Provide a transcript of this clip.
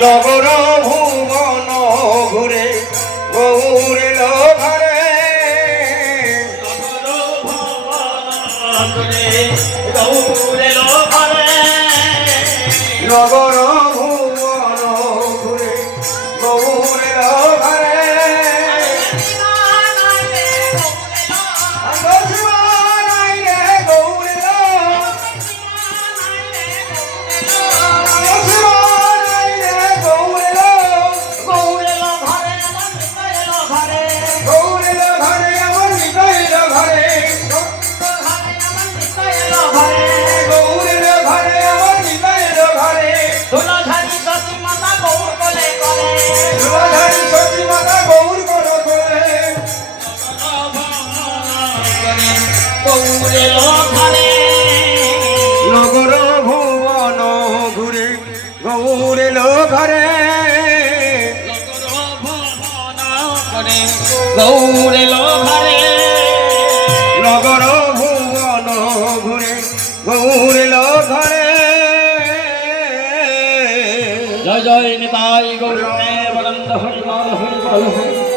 নগর ভুবন ঘুরে গৌরেল ঘরে নগর ভুবন ঘুরে গৌরেল ঘরে নগর ভুবন ঘুরে গৌরেল ঘরে গৌরেল ঘরে নগর ভুবন ঘুরে গৌরেল ঘরে জয় জয় নিতাই গৌর বরন্দ হরি বল হরি বল হরি